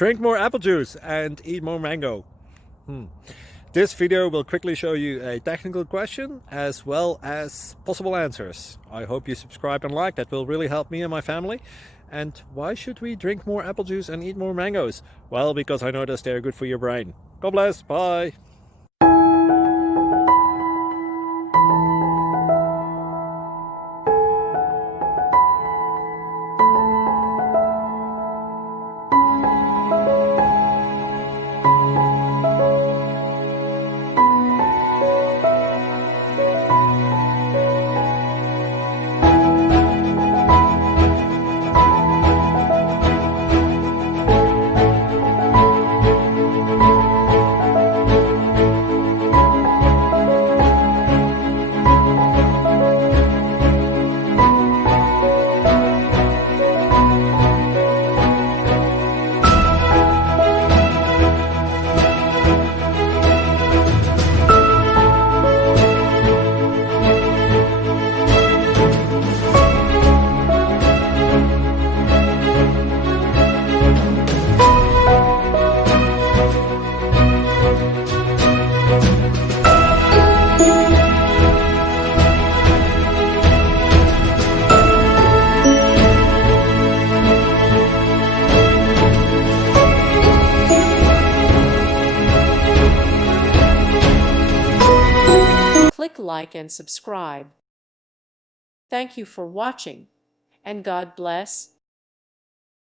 Drink more apple juice and eat more mango. This video will quickly show you a technical question as well as possible answers. I hope you subscribe and like, that will really help me and my family. And why should we drink more apple juice and eat more mangoes? Well, because I noticed they're good for your brain. God bless, bye! Click like and subscribe. Thank you for watching, and God bless.